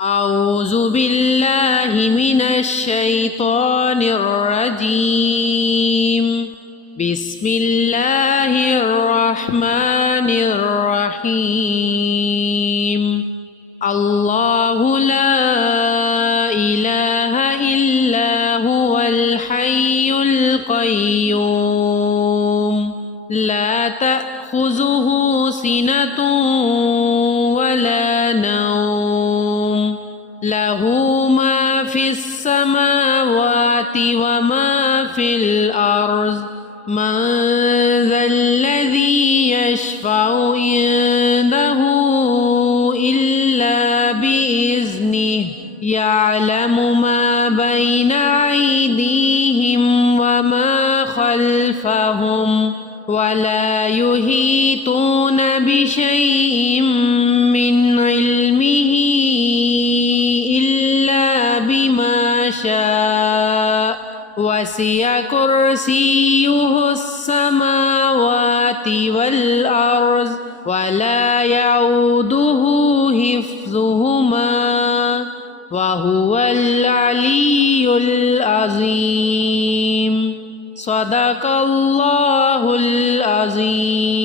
أعوذ بالله من الشيطان الرجيم. بسم الله الرحمن الرحيم. الله لا إله إلا هو الحي القيوم لا تأخذه سنة ولا نوم له ما في السماوات وما في الأرض من ذا الذي يشفع عنده إلا بإذنه يعلم ما بين أيديهم وما خلفهم ولا يحيطون بشيء من علمه إلا بما شاء وسع كرسيه السماوات والأرض ولا يعوده حفظهما وهو العلي العظيم. صدق الله العظيم.